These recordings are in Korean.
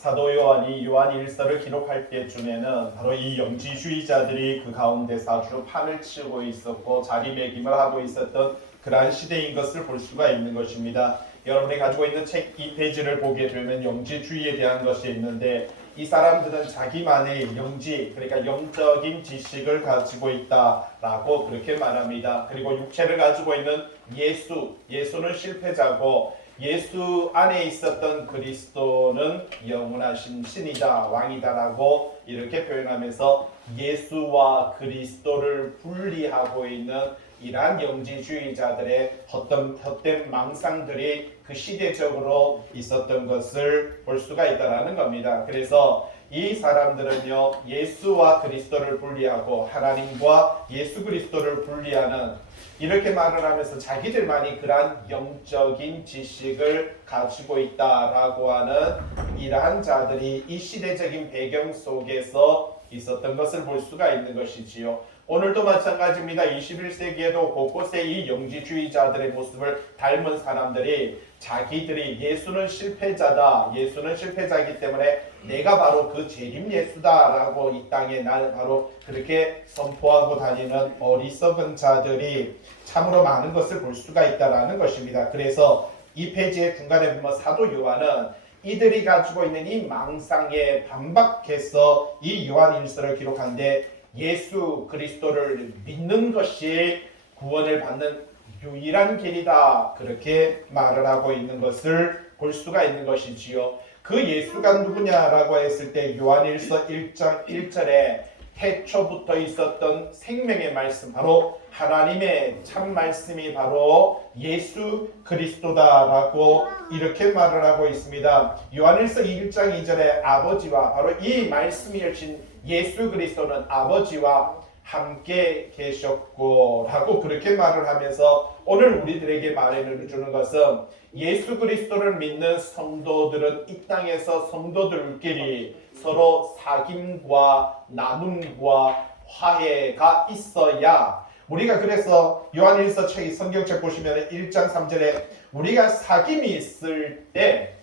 사도 요한이 요한일서를 기록할 때쯤에는 바로 이 영지주의자들이 그 가운데서 아주 판을 치고 있었고 자리매김을 하고 있었던 그러한 시대인 것을 볼 수가 있는 것입니다. 여러분이 가지고 있는 책 2페이지를 보게 되면 영지주의에 대한 것이 있는데 이 사람들은 자기만의 영지, 그러니까 영적인 지식을 가지고 있다라고 그렇게 말합니다. 그리고 육체를 가지고 있는 예수는 실패자고 예수 안에 있었던 그리스도는 영원하신 신이다, 왕이다라고 이렇게 표현하면서 예수와 그리스도를 분리하고 있는 이러한 영지주의자들의 헛된 망상들이 그 시대적으로 있었던 것을 볼 수가 있다라는 겁니다. 그래서 이 사람들은요, 예수와 그리스도를 분리하고 하나님과 예수 그리스도를 분리하는 이렇게 말을 하면서 자기들만이 그러한 영적인 지식을 가지고 있다라고 하는 이러한 자들이 이 시대적인 배경 속에서 있었던 것을 볼 수가 있는 것이지요. 오늘도 마찬가지입니다. 21세기에도 곳곳에 이 영지주의자들의 모습을 닮은 사람들이 자기들이 예수는 실패자다, 예수는 실패자이기 때문에 내가 바로 그 재림 예수다라고 이 땅에 날 바로 그렇게 선포하고 다니는 어리석은 자들이 참으로 많은 것을 볼 수가 있다라는 것입니다. 그래서 이 페이지의 중간에 보면 사도 요한은 이들이 가지고 있는 이 망상에 반박해서 이 요한일서를 기록한데 예수 그리스도를 믿는 것이 구원을 받는 유일한 길이다, 그렇게 말을 하고 있는 것을 볼 수가 있는 것이지요. 그 예수가 누구냐라고 했을 때 요한일서 1장 1절에 태초부터 있었던 생명의 말씀, 바로 하나님의 참 말씀이 바로 예수 그리스도다라고 이렇게 말을 하고 있습니다. 요한일서 1장 2절에 아버지와 바로 이 말씀이 여신 예수 그리스도는 아버지와 함께 계셨고 라고 그렇게 말을 하면서 오늘 우리들에게 말해주는 것은 예수 그리스도를 믿는 성도들은 이 땅에서 성도들끼리 서로 사귐과 나눔과 화해가 있어야, 우리가 그래서 요한일서 책 성경책 보시면 1장 3절에 우리가 사귐이 있을 때,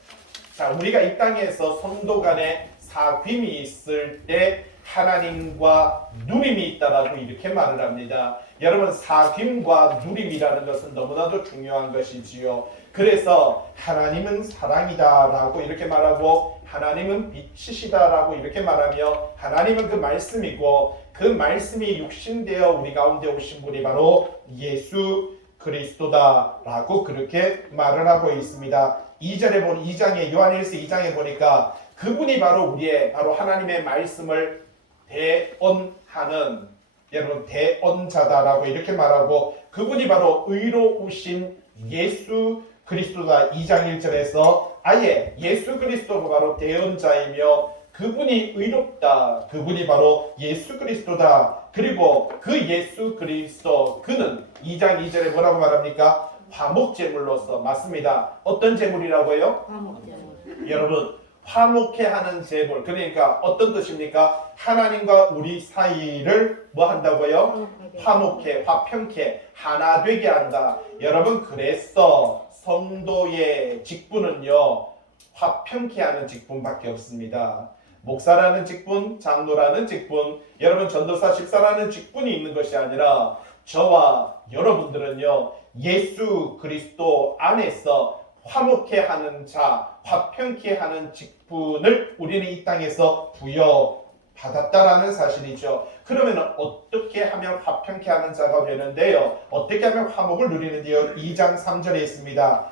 자, 우리가 이 땅에서 성도 간에 사귐이 있을 때 하나님과 누림이 있다라고 이렇게 말을 합니다. 여러분, 사귐과 누림이라는 것은 너무나도 중요한 것이지요. 그래서 하나님은 사랑이다라고 이렇게 말하고 하나님은 빛이시다라고 이렇게 말하며 하나님은 그 말씀이고 그 말씀이 육신되어 우리 가운데 오신 분이 바로 예수 그리스도다라고 그렇게 말을 하고 있습니다. 2장에 요한일서 2장에 보니까 그분이 바로 우리의 바로 하나님의 말씀을 대언하는, 여러분, 대언자다라고 이렇게 말하고 그분이 바로 의로우신 예수 그리스도다. 2장 1절에서 아예 예수 그리스도가 바로 대언자이며 그분이 의롭다, 그분이 바로 예수 그리스도다. 그리고 그 예수 그리스도, 그는 2장 2절에 뭐라고 말합니까? 화목제물로서, 맞습니다. 어떤 제물이라고요? 화목제물. 여러분, 화목해 하는 제물, 그러니까 어떤 뜻입니까? 하나님과 우리 사이를 뭐 한다고요? 화목해, 화평케, 하나 되게 한다. 여러분, 그래서 성도의 직분은요, 화평케 하는 직분밖에 없습니다. 목사라는 직분, 장로라는 직분, 여러분 전도사, 집사라는 직분이 있는 것이 아니라 저와 여러분들은요, 예수 그리스도 안에서 화목케 하는 자, 화평케 하는 직분을 우리는 이 땅에서 부여받았다라는 사실이죠. 그러면 어떻게 하면 화평케 하는 자가 되는데요? 어떻게 하면 화목을 누리는데요? 2장 3절에 있습니다.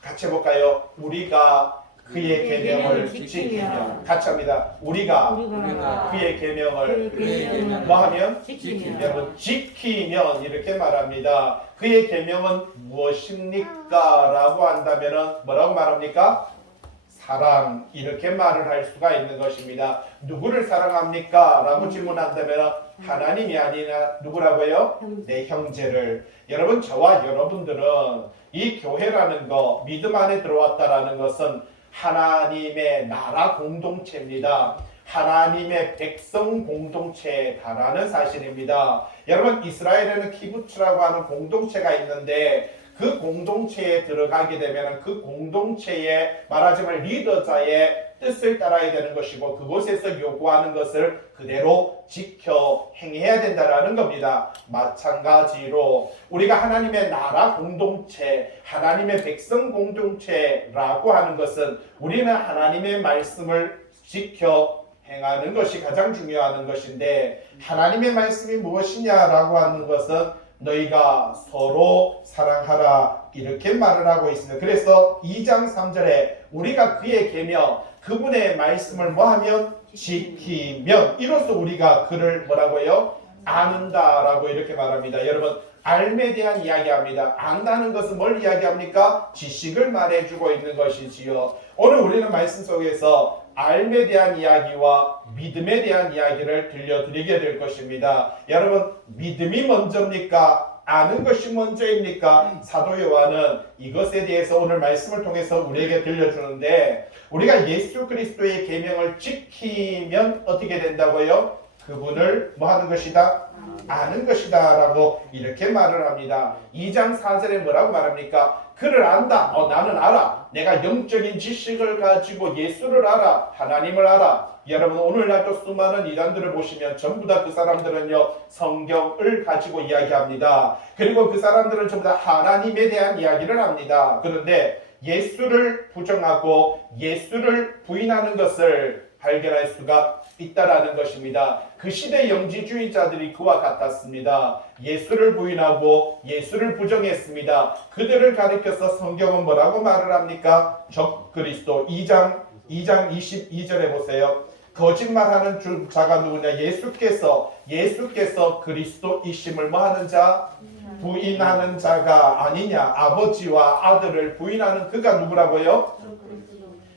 같이 해볼까요? 우리가 그의 계명을 지키면, 같이 합니다. 우리가 그의 계명을 뭐하면? 여러분, 지키면 이렇게 말합니다. 그의 계명은 무엇입니까? 라고 한다면 뭐라고 말합니까? 사랑, 이렇게 말을 할 수가 있는 것입니다. 누구를 사랑합니까? 라고 질문한다면 하나님이 아니라 누구라고요? 내 형제를. 여러분, 저와 여러분들은 이 교회라는 거, 믿음 안에 들어왔다라는 것은 하나님의 나라 공동체입니다. 하나님의 백성 공동체다라는 사실입니다. 여러분, 이스라엘에는 키부츠라고 하는 공동체가 있는데 그 공동체에 들어가게 되면 그 공동체의 말하자면 리더자의 뜻을 따라야 되는 것이고 그곳에서 요구하는 것을 그대로 지켜 행해야 된다라는 겁니다. 마찬가지로 우리가 하나님의 나라 공동체, 하나님의 백성 공동체라고 하는 것은 우리는 하나님의 말씀을 지켜 행하는 것이 가장 중요한 것인데 하나님의 말씀이 무엇이냐라고 하는 것은 너희가 서로 사랑하라 이렇게 말을 하고 있습니다. 그래서 2장 3절에 우리가 그의 계명 그분의 말씀을 뭐하면 지키면 이로써 우리가 그를 뭐라고요? 아는다라고 이렇게 말합니다. 여러분 알에 대한 이야기합니다. 안다는 것은 뭘 이야기합니까? 지식을 말해주고 있는 것이지요. 오늘 우리는 말씀 속에서 알에 대한 이야기와 믿음에 대한 이야기를 들려드리게 될 것입니다. 여러분 믿음이 먼저입니까? 아는 것이 먼저입니까? 사도 요한은 이것에 대해서 오늘 말씀을 통해서 우리에게 들려주는데 우리가 예수 그리스도의 계명을 지키면 어떻게 된다고요? 그분을 뭐 하는 것이다? 아는 것이다 라고 이렇게 말을 합니다. 2장 4절에 뭐라고 말합니까? 그를 안다. 나는 알아. 내가 영적인 지식을 가지고 예수를 알아. 하나님을 알아. 여러분 오늘날도 수많은 이단들을 보시면 전부 다 그 사람들은요 성경을 가지고 이야기합니다. 그리고 그 사람들은 전부 다 하나님에 대한 이야기를 합니다. 그런데 예수를 부정하고 예수를 부인하는 것을 발견할 수가 있다라는 것입니다. 그 시대 영지주의자들이 그와 같았습니다. 예수를 부인하고 예수를 부정했습니다. 그들을 가리켜서 성경은 뭐라고 말을 합니까? 적그리스도 2장 22절에 보세요. 거짓말하는 자가 누구냐? 예수께서 그리스도이심을 뭐하는 자? 부인하는 자가 아니냐? 아버지와 아들을 부인하는 그가 누구라고요?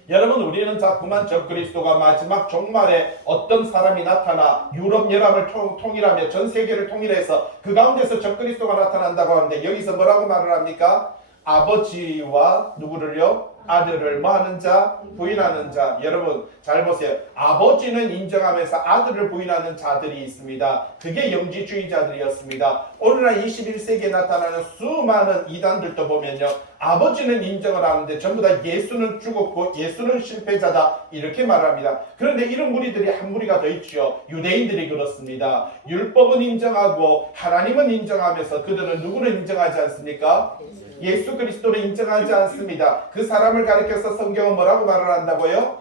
여러분 우리는 자꾸만 적그리스도가 마지막 종말에 어떤 사람이 나타나 유럽 연합을 통일하며 전 세계를 통일해서 그 가운데서 적그리스도가 나타난다고 하는데 여기서 뭐라고 말을 합니까? 아버지와 누구를요? 아들을 뭐 하는 자? 부인하는 자. 여러분 잘 보세요. 아버지는 인정하면서 아들을 부인하는 자들이 있습니다. 그게 영지주의자들이었습니다. 오늘날 21세기에 나타나는 수많은 이단들도 보면요. 아버지는 인정을 하는데 전부 다 예수는 죽었고 예수는 실패자다 이렇게 말합니다. 그런데 이런 무리들이 한 무리가 더 있죠. 유대인들이 그렇습니다. 율법은 인정하고 하나님은 인정하면서 그들은 누구를 인정하지 않습니까? 예수 그리스도를 인정하지 않습니다. 그 사람을 가리켜서 성경은 뭐라고 말을 한다고요?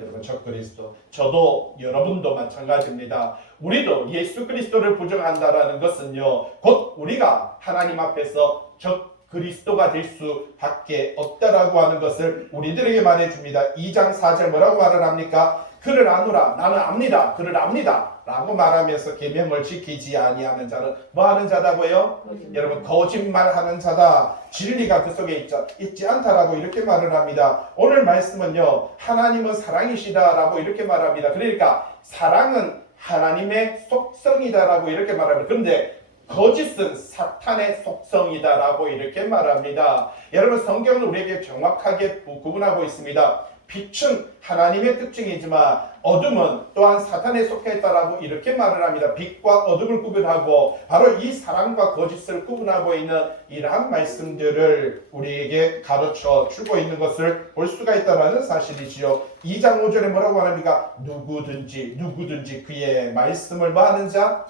여러분 적그리스도. 저도 여러분도 마찬가지입니다. 우리도 예수 그리스도를 부정한다라는 것은요 곧 우리가 하나님 앞에서 적그리스도가 될 수밖에 없다라고 하는 것을 우리들에게 말해줍니다. 2장 4절 뭐라고 말을 합니까? 그를 아노라. 나는 압니다. 그를 압니다. 라고 말하면서 계명을 지키지 아니하는 자는 뭐하는 자다고요? 여러분 거짓말하는 자다. 진리가 그 속에 있지 않다라고 이렇게 말을 합니다. 오늘 말씀은요 하나님은 사랑이시다라고 이렇게 말합니다. 그러니까 사랑은 하나님의 속성이다라고 이렇게 말합니다. 그런데 거짓은 사탄의 속성이다라고 이렇게 말합니다. 여러분 성경은 우리에게 정확하게 구분하고 있습니다. 빛은 하나님의 특징이지만 어둠은 또한 사탄에 속했다라고 이렇게 말을 합니다. 빛과 어둠을 구분하고 바로 이 사랑과 거짓을 구분하고 있는 이러한 말씀들을 우리에게 가르쳐 주고 있는 것을 볼 수가 있다는 사실이지요. 2장 5절에 뭐라고 합니까? 누구든지 그의 말씀을 뭐 하는 자?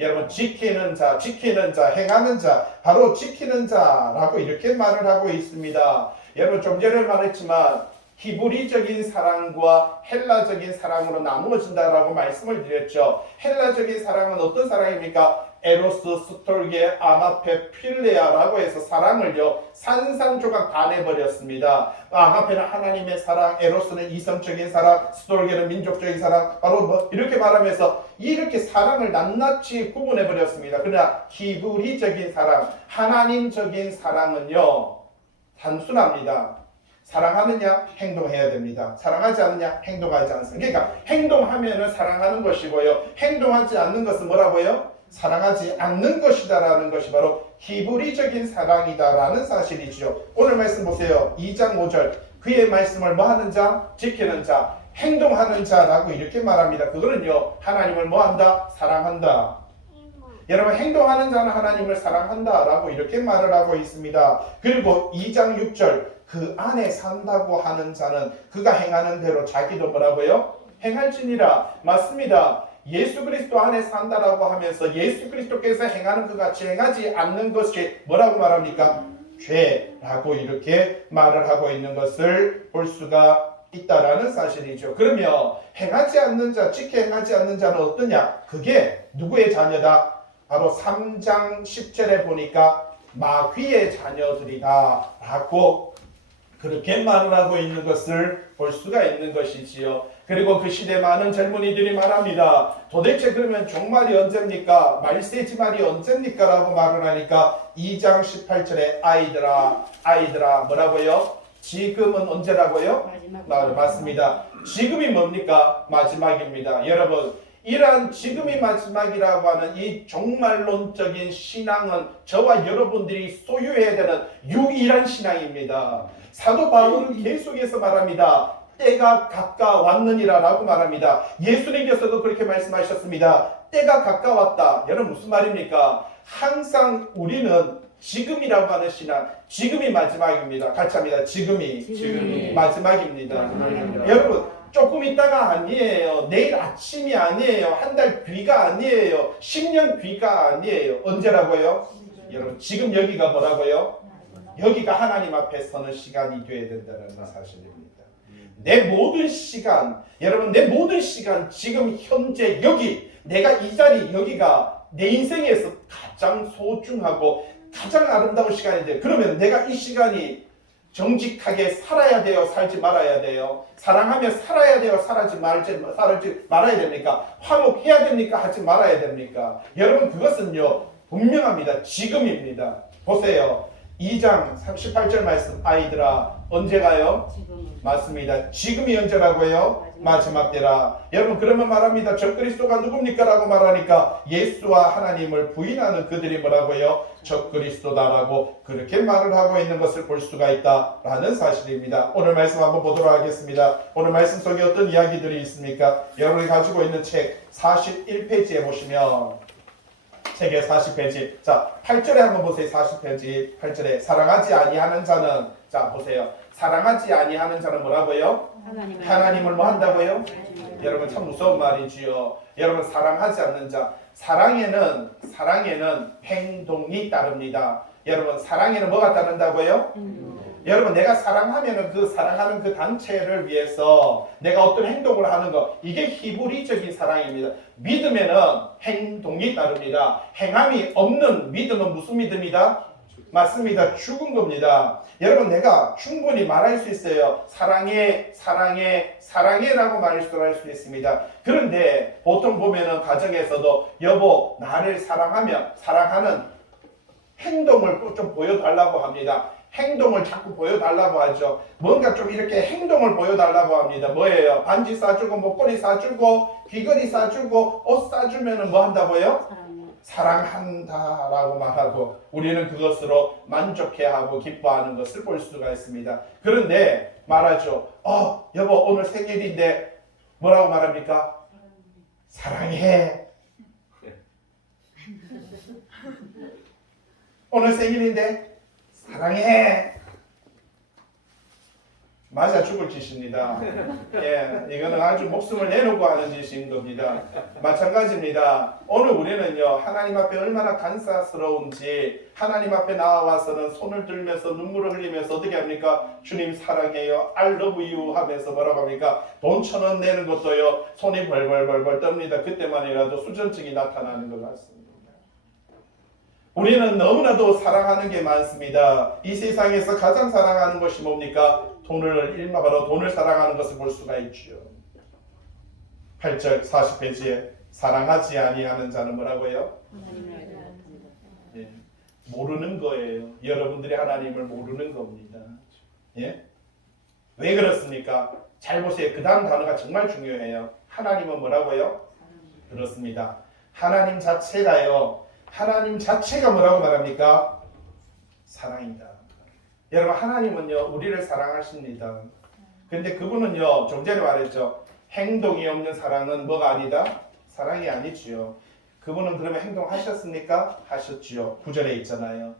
여러분 지키는 자, 행하는 자, 바로 지키는 자라고 이렇게 말을 하고 있습니다. 여러분 좀 전에 말했지만 히브리적인 사랑과 헬라적인 사랑으로 나누어진다라고 말씀을 드렸죠. 헬라적인 사랑은 어떤 사랑입니까? 에로스, 스톨게, 아가페, 필레아라고 해서 사랑을요 산산조각 다 내버렸습니다. 아가페는 하나님의 사랑, 에로스는 이성적인 사랑, 스톨게는 민족적인 사랑, 바로 이렇게 말하면서 이렇게 사랑을 낱낱이 구분해버렸습니다. 그러나 히브리적인 사랑, 하나님적인 사랑은요 단순합니다. 사랑하느냐? 행동해야 됩니다. 사랑하지 않느냐? 행동하지 않습니다. 그러니까 행동하면은 사랑하는 것이고요. 행동하지 않는 것은 뭐라고요? 사랑하지 않는 것이다라는 것이 바로 히브리적인 사랑이다라는 사실이죠. 오늘 말씀 보세요. 2장 5절 그의 말씀을 뭐 하는 자? 지키는 자, 행동하는 자라고 이렇게 말합니다. 그거는요 하나님을 뭐 한다? 사랑한다. 여러분 행동하는 자는 하나님을 사랑한다라고 이렇게 말을 하고 있습니다. 그리고 2장 6절 그 안에 산다고 하는 자는 그가 행하는 대로 자기도 뭐라고요? 행할지니라. 맞습니다. 예수 그리스도 안에 산다라고 하면서 예수 그리스도께서 행하는 것 같이 행하지 않는 것이 뭐라고 말합니까? 죄라고 이렇게 말을 하고 있는 것을 볼 수가 있다라는 사실이죠. 그러면 행하지 않는 자, 지켜 행하지 않는 자는 어떠냐? 그게 누구의 자녀다? 바로 3장 10절에 보니까 마귀의 자녀들이다 라고 그렇게 말을 하고 있는 것을 볼 수가 있는 것이지요. 그리고 그 시대 많은 젊은이들이 말합니다. 도대체 그러면 종말이 언제입니까? 말세지말이 언제입니까? 라고 말을 하니까 2장 18절에 아이들아 뭐라고요? 지금은 언제라고요? 맞습니다. 지금이 뭡니까? 마지막입니다. 여러분 이러한 지금이 마지막이라고 하는 이 종말론적인 신앙은 저와 여러분들이 소유해야 되는 유일한 신앙입니다. 사도 바울은 계속해서 말합니다. 때가 가까웠느니라 라고 말합니다. 예수님께서도 그렇게 말씀하셨습니다. 때가 가까웠다. 여러분 무슨 말입니까? 항상 우리는 지금이라고 하는 신앙, 지금이 마지막입니다. 같이 합니다. 지금이 마지막입니다. 여러분 조금 있다가 아니에요. 내일 아침이 아니에요. 한 달 뒤가 아니에요. 10년 뒤가 아니에요. 언제라고요? 여러분 지금 여기가 뭐라고요? 여기가 하나님 앞에 서는 시간이 되어야 된다는 사실입니다. 내 모든 시간, 여러분 내 모든 시간 지금 현재 여기 내가 이 자리 여기가 내 인생에서 가장 소중하고 가장 아름다운 시간인데 그러면 내가 이 시간이 정직하게 살아야 돼요? 살지 말아야 돼요? 사랑하며 살아야 돼요? 살지 말아야 됩니까? 화목해야 됩니까? 하지 말아야 됩니까? 여러분 그것은요 분명합니다. 지금입니다. 보세요. 2장 38절 말씀 아이들아 언제가요? 맞습니다. 지금이 언제라고요? 마지막 때라. 여러분 그러면 말합니다. 적그리스도가 누굽니까? 라고 말하니까 예수와 하나님을 부인하는 그들이 뭐라고요? 적그리스도다라고 그렇게 말을 하고 있는 것을 볼 수가 있다라는 사실입니다. 오늘 말씀 한번 보도록 하겠습니다. 오늘 말씀 속에 어떤 이야기들이 있습니까? 여러분이 가지고 있는 책 41페이지에 보시면 책의 40페이지 자 8절에 한번 보세요. 40페이지 8절에 사랑하지 아니하는 자는 자 보세요. 사랑하지 아니하는 자는 뭐라고요? 하나님을 뭐 한다고요? 여러분 참 무서운 말이지요. 여러분 사랑하지 않는 자 사랑에는 행동이 따릅니다. 여러분 사랑에는 뭐가 따른다고요? 여러분 내가 사랑하면 그 사랑하는 그 단체를 위해서 내가 어떤 행동을 하는 것 이게 히브리적인 사랑입니다. 믿음에는 행동이 따릅니다. 행함이 없는 믿음은 무슨 믿음이다? 맞습니다. 죽은 겁니다. 여러분 내가 충분히 말할 수 있어요. 사랑해라고 말할 수 있습니다. 그런데 보통 보면은 가정에서도 여보 나를 사랑하는 행동을 좀 보여달라고 합니다. 행동을 자꾸 보여달라고 하죠. 뭔가 좀 이렇게 행동을 보여달라고 합니다. 뭐예요? 반지 싸주고 목걸이 싸주고 귀걸이 싸주고 옷 싸주면은 뭐 한다고요? 사랑한다라고 말하고 우리는 그것으로 만족해하고 기뻐하는 것을 볼 수가 있습니다. 그런데 말하죠. 여보 오늘 생일인데 뭐라고 말합니까? 사랑해. 오늘 생일인데 사랑해. 맞아 죽을 짓입니다. 예, 이거는 아주 목숨을 내놓고 하는 짓인 겁니다. 마찬가지입니다. 오늘 우리는요 하나님 앞에 얼마나 감사스러운지 하나님 앞에 나와서는 손을 들면서 눈물을 흘리면서 어떻게 합니까? 주님 사랑해요, I love you 하면서 뭐라고 합니까? 돈 1,000원 내는 것도요 손이 벌벌벌벌 떱니다. 그때만이라도 수전증이 나타나는 것 같습니다. 우리는 너무나도 사랑하는 게 많습니다. 이 세상에서 가장 사랑하는 것이 뭡니까? 바로 돈을 사랑하는 것을 볼 수가 있죠. 8절 40페이지에 사랑하지 아니하는 자는 뭐라고요? 예, 모르는 거예요. 여러분들이 하나님을 모르는 겁니다. 예? 왜 그렇습니까? 잘 보세요. 그 다음 단어가 정말 중요해요. 하나님은 뭐라고요? 그렇습니다. 하나님 자체가 뭐라고 말합니까? 사랑이다. 여러분 하나님은요 우리를 사랑하십니다. 근데 그분은요 좀 전에 말했죠. 행동이 없는 사랑은 뭐가 아니다? 사랑이 아니지요. 그분은 그러면 행동하셨습니까? 하셨지요. 9절에 있잖아요.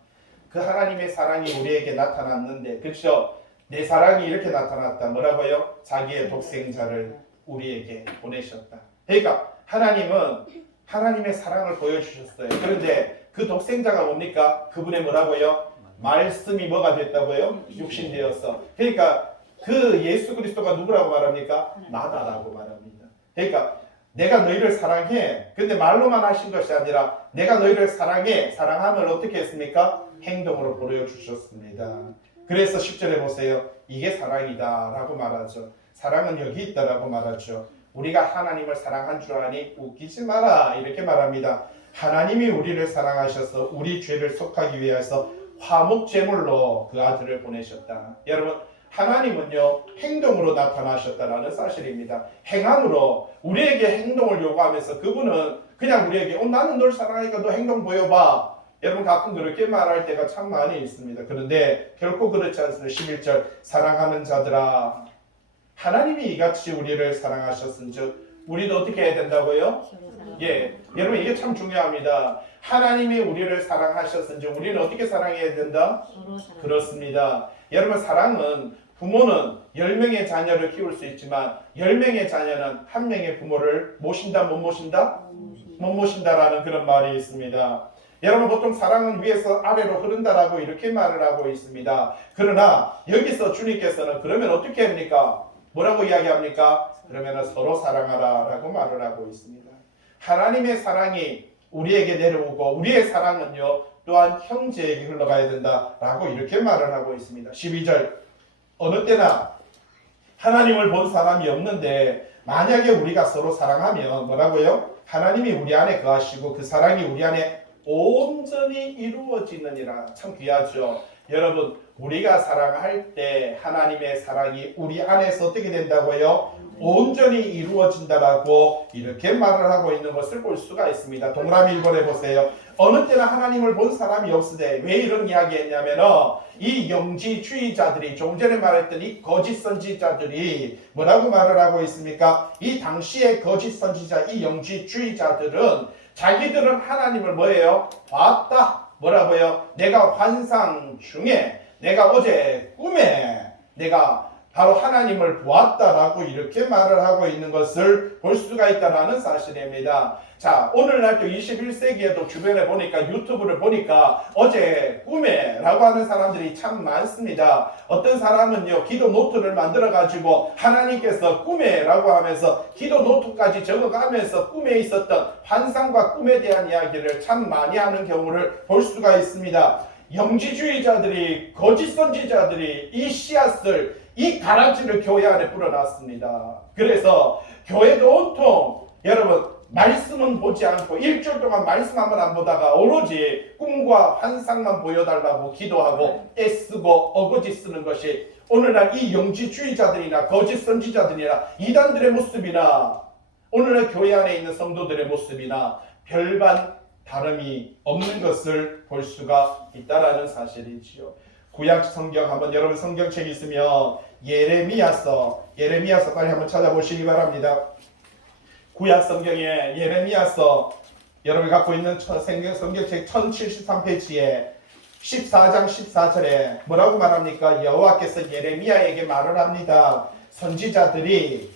그 하나님의 사랑이 우리에게 나타났는데, 그렇죠? 내 사랑이 이렇게 나타났다. 뭐라고요? 자기의 독생자를 우리에게 보내셨다. 그러니까 하나님은 하나님의 사랑을 보여주셨어요. 그런데 그 독생자가 뭡니까? 그분의 뭐라고요? 말씀이 뭐가 됐다고요? 육신되었어. 그러니까 그 예수 그리스도가 누구라고 말합니까? 나다라고 말합니다. 그러니까 내가 너희를 사랑해. 근데 말로만 하신 것이 아니라 내가 너희를 사랑해. 사랑함을 어떻게 했습니까? 행동으로 보여주셨습니다. 그래서 10절에 보세요. 이게 사랑이다 라고 말하죠. 사랑은 여기 있다라고 말하죠. 우리가 하나님을 사랑한 줄 아니? 웃기지 마라 이렇게 말합니다. 하나님이 우리를 사랑하셔서 우리 죄를 속하기 위해서 화목제물로 그 아들을 보내셨다. 여러분, 하나님은요 행동으로 나타나셨다라는 사실입니다. 행함으로 우리에게 행동을 요구하면서 그분은 그냥 우리에게 나는 널 사랑하니까 너 행동 보여봐. 여러분 가끔 그렇게 말할 때가 참 많이 있습니다. 그런데 결코 그렇지 않습니다. 11절 사랑하는 자들아, 하나님이 이같이 우리를 사랑하셨은즉 우리도 어떻게 해야 된다고요? 예, 여러분 이게 참 중요합니다. 하나님이 우리를 사랑하셨은즉 우리는 어떻게 사랑해야 된다? 그렇습니다. 여러분 사랑은 부모는 10명의 자녀를 키울 수 있지만 10명의 자녀는 한 명의 부모를 모신다 못 모신다? 못 모신다라는 그런 말이 있습니다. 여러분 보통 사랑은 위에서 아래로 흐른다라고 이렇게 말을 하고 있습니다. 그러나 여기서 주님께서는 그러면 어떻게 합니까? 뭐라고 이야기합니까? 그러면 서로 사랑하라 라고 말을 하고 있습니다. 하나님의 사랑이 우리에게 내려오고 우리의 사랑은요 또한 형제에게 흘러가야 된다라고 이렇게 말을 하고 있습니다. 12절 어느 때나 하나님을 본 사람이 없는데 만약에 우리가 서로 사랑하면 뭐라고요? 하나님이 우리 안에 거하시고 그 사랑이 우리 안에 온전히 이루어지느니라. 참 귀하죠. 여러분 우리가 사랑할 때 하나님의 사랑이 우리 안에서 어떻게 된다고요? 온전히 이루어진다라고 이렇게 말을 하고 있는 것을 볼 수가 있습니다. 동그라미 1번에 보세요. 어느 때나 하나님을 본 사람이 없으되 왜 이런 이야기 했냐면 이 영지주의자들이 좀 전에 말했던 이 거짓 선지자들이 뭐라고 말을 하고 있습니까? 이 당시의 거짓 선지자 이 영지주의자들은 자기들은 하나님을 뭐예요? 봤다. 뭐라고요? 내가 환상 중에 내가 어제 꿈에 내가 바로 하나님을 보았다라고 이렇게 말을 하고 있는 것을 볼 수가 있다는 사실입니다. 자, 오늘날 또 21세기에도 주변에 보니까 유튜브를 보니까 어제 꿈에 라고 하는 사람들이 참 많습니다. 어떤 사람은요 기도 노트를 만들어 가지고 하나님께서 꿈에 라고 하면서 기도 노트까지 적어가면서 꿈에 있었던 환상과 꿈에 대한 이야기를 참 많이 하는 경우를 볼 수가 있습니다. 영지주의자들이 거짓 선지자들이 이 씨앗을 이 가라지를 교회 안에 뿌려놨습니다. 그래서 교회도 온통 여러분 말씀은 보지 않고 일주일 동안 말씀 한번 안 보다가 오로지 꿈과 환상만 보여달라고 기도하고 애쓰고 어거지 쓰는 것이 오늘날 이 영지주의자들이나 거짓 선지자들이나 이단들의 모습이나 오늘날 교회 안에 있는 성도들의 모습이나 별반 다름이 없는 것을 볼 수가 있다라는 사실이지요. 구약 성경 한번 여러분 성경책 있으면 예레미야서 빨리 한번 찾아보시기 바랍니다. 구약 성경에 예레미야서 여러분이 갖고 있는 성경책 1073페이지에 14장 14절에 뭐라고 말합니까? 여호와께서 예레미야에게 말을 합니다. 선지자들이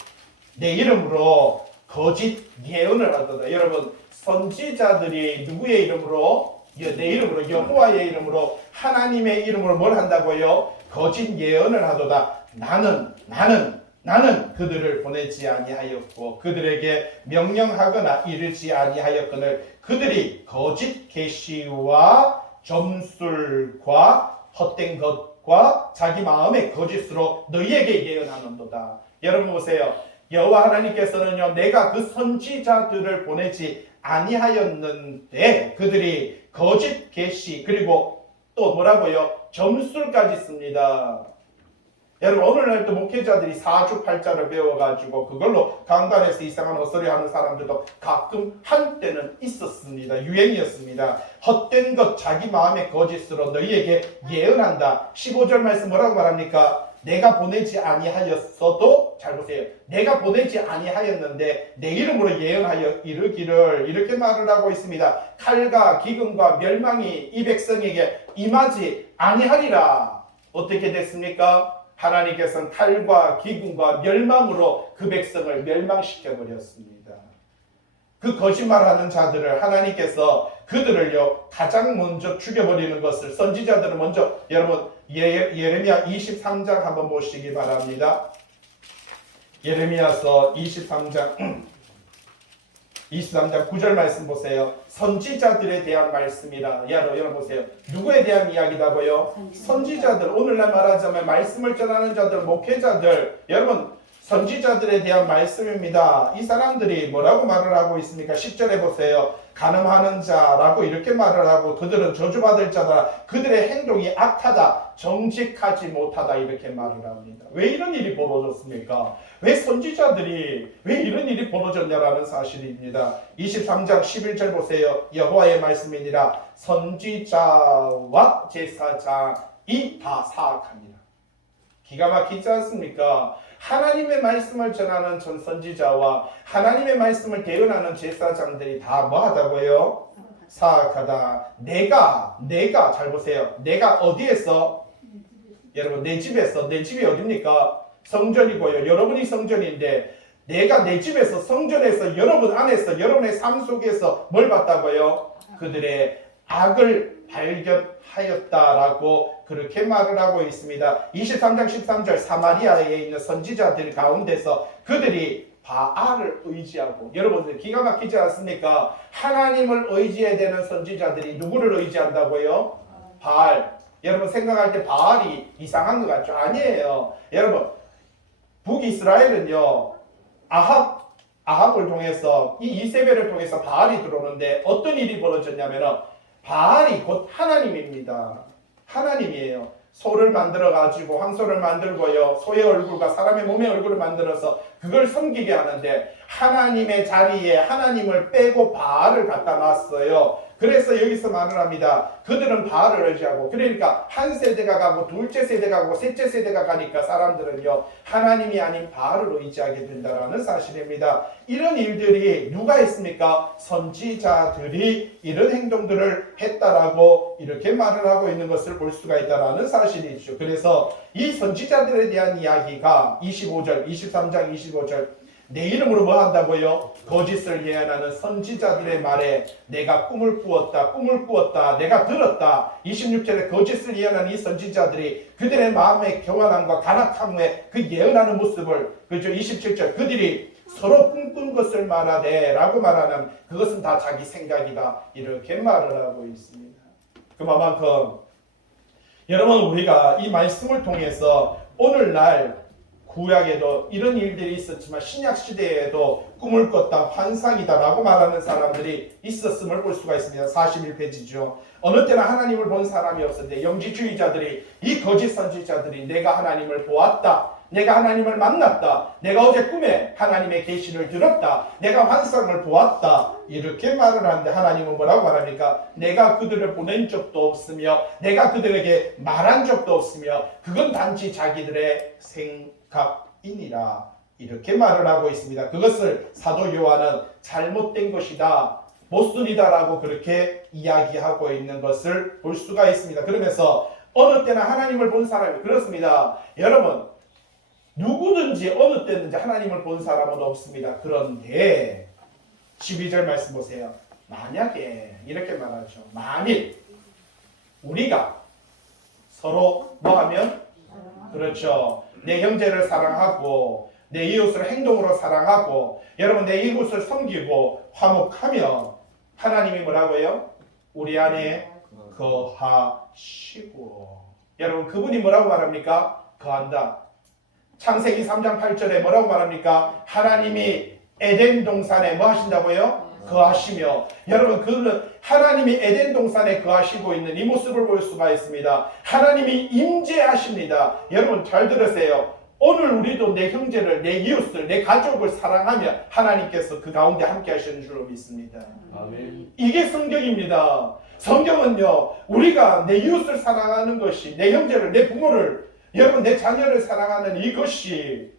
내 이름으로 거짓 예언을 하도다. 여러분 선지자들이 누구의 이름으로? 내 이름으로 여호와의 이름으로 하나님의 이름으로 뭘 한다고요? 거짓 예언을 하도다. 나는 그들을 보내지 아니하였고 그들에게 명령하거나 이르지 아니하였거늘 그들이 거짓 계시와 점술과 헛된 것과 자기 마음의 거짓으로 너희에게 예언하는도다. 여러분 보세요. 여호와 하나님께서는요 내가 그 선지자들을 보내지 아니하였는데 그들이 거짓 계시 그리고 또 뭐라고요? 점술까지 씁니다. 여러분 오늘날도 목회자들이 사주팔자를 배워가지고 그걸로 강단에서 이상한 헛소리 하는 사람들도 가끔 한때는 있었습니다. 유행이었습니다. 헛된 것 자기 마음의 거짓으로 너희에게 예언한다. 15절 말씀 뭐라고 말합니까? 내가 보내지 아니하였어도, 잘 보세요, 내가 보내지 아니하였는데 내 이름으로 예언하여 이르기를, 이렇게 말을 하고 있습니다. 칼과 기근과 멸망이 이 백성에게 임하지 아니하리라. 어떻게 됐습니까? 하나님께서는 칼과 기근과 멸망으로 그 백성을 멸망시켜 버렸습니다. 그 거짓말하는 자들을 하나님께서 그들을요 가장 먼저 죽여버리는 것을, 선지자들은 먼저, 여러분 예레미야 23장 한번 보시기 바랍니다. 예레미야서 23장 9절 말씀 보세요. 선지자들에 대한 말씀이라. 여러분 보세요. 누구에 대한 이야기라고요? 선지자들. 오늘날 말하자면 말씀을 전하는 자들, 목회자들. 여러분 선지자들에 대한 말씀입니다. 이 사람들이 뭐라고 말을 하고 있습니까? 10절에 보세요. 간음하는 자라고 이렇게 말을 하고, 그들은 저주받을 자다. 그들의 행동이 악하다. 정직하지 못하다. 이렇게 말을 합니다. 왜 이런 일이 벌어졌습니까? 왜 선지자들이 왜 이런 일이 벌어졌냐라는 사실입니다. 23장 11절 보세요. 여호와의 말씀이니라. 선지자와 제사장이 다 사악합니다. 기가 막히지 않습니까? 하나님의 말씀을 전하는 전 선지자와 하나님의 말씀을 대언하는 제사장들이 다 뭐하다고요? 사악하다. 내가 잘 보세요. 내가 어디에서? 여러분 내 집에서. 내 집이 어딥니까? 성전이고요. 여러분이 성전인데 내가 내 집에서, 성전에서, 여러분 안에서, 여러분의 삶 속에서 뭘 봤다고요? 그들의 악을 발견하였다라고 그렇게 말을 하고 있습니다. 23장 13절 사마리아에 있는 선지자들 가운데서 그들이 바알을 의지하고, 여러분들 기가 막히지 않습니까? 하나님을 의지해야 되는 선지자들이 누구를 의지한다고요? 바알. 여러분 생각할 때 바알이 이상한 것 같죠? 아니에요. 여러분 북이스라엘은요 아합을 통해서, 이 이세벨을 통해서 바알이 들어오는데 어떤 일이 벌어졌냐면, 바알이 곧 하나님입니다. 하나님이에요. 소를 만들어 가지고 황소를 만들고요, 소의 얼굴과 사람의 몸의 얼굴을 만들어서 그걸 섬기게 하는데, 하나님의 자리에 하나님을 빼고 바알을 갖다 놨어요. 그래서 여기서 말을 합니다. 그들은 바알을 의지하고, 그러니까 한 세대가 가고 둘째 세대가 가고 셋째 세대가 가니까 사람들은요 하나님이 아닌 바알을 의지하게 된다는 사실입니다. 이런 일들이 누가 했습니까? 선지자들이 이런 행동들을 했다라고 이렇게 말을 하고 있는 것을 볼 수가 있다는 사실이죠. 그래서 이 선지자들에 대한 이야기가 25절, 23장 25절, 내 이름으로 뭐 한다고요? 거짓을 예언하는 선지자들의 말에 내가 꿈을 꾸었다, 내가 들었다. 26절에 거짓을 예언하는 이 선지자들이 그들의 마음의 교만함과 간악함에 그 예언하는 모습을, 그죠? 27절, 그들이 서로 꿈꾼 것을 말하되 라고 말하는, 그것은 다 자기 생각이다. 이렇게 말을 하고 있습니다. 그만큼 여러분 우리가 이 말씀을 통해서 오늘날 구약에도 이런 일들이 있었지만 신약 시대에도 꿈을 꿨다, 환상이다 라고 말하는 사람들이 있었음을 볼 수가 있습니다. 41페이지죠. 어느 때나 하나님을 본 사람이 없었는데 영지주의자들이, 이 거짓 선지자들이 내가 하나님을 보았다, 내가 하나님을 만났다, 내가 어제 꿈에 하나님의 계시를 들었다, 내가 환상을 보았다, 이렇게 말을 하는데 하나님은 뭐라고 말합니까? 내가 그들을 보낸 적도 없으며 내가 그들에게 말한 적도 없으며 그건 단지 자기들의 생각이니라, 이렇게 말을 하고 있습니다. 그것을 사도 요한은 잘못된 것이다, 모순이다라고 그렇게 이야기하고 있는 것을 볼 수가 있습니다. 그러면서 어느 때나 하나님을 본 사람이, 그렇습니다. 여러분 누구든지 어느 때든지 하나님을 본 사람은 없습니다. 그런데 12절 말씀 보세요. 만약에, 이렇게 말하죠. 만일 우리가 서로 뭐하면? 그렇죠. 내 형제를 사랑하고 내 이웃을 행동으로 사랑하고, 여러분 내 이웃을 섬기고 화목하면 하나님이 뭐라고요? 우리 안에 거하시고. 여러분 그분이 뭐라고 말합니까? 거한다. 창세기 3장 8절에 뭐라고 말합니까? 하나님이 에덴 동산에 뭐 하신다고요? 거하시며, 여러분 그는 하나님이 에덴 동산에 거하시고 있는 이 모습을 볼 수가 있습니다. 하나님이 임재하십니다. 여러분 잘 들으세요. 오늘 우리도 내 형제를, 내 이웃을, 내 가족을 사랑하며 하나님께서 그 가운데 함께 하시는 줄로 믿습니다. 아멘. 이게 성경입니다. 성경은요, 우리가 내 이웃을 사랑하는 것이, 내 형제를, 내 부모를, 여러분 내 자녀를 사랑하는 이것이